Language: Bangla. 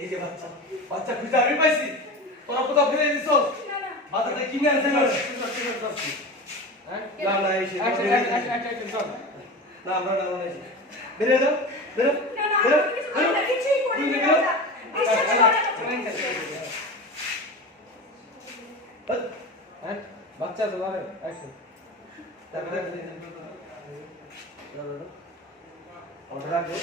এই যে বাচ্চা বাচ্চা খুঁজে আমি পাইছি তোরা কোথাও ফিরে দিছ বাচ্চাটা কিনে আনছে না না এই না আমরা না না বেরে দাও বেরে বেরে আমরা কিছুই করি না বাচ্চা তো আরে অ্যাকশন তারপরে অর্ডার রাখো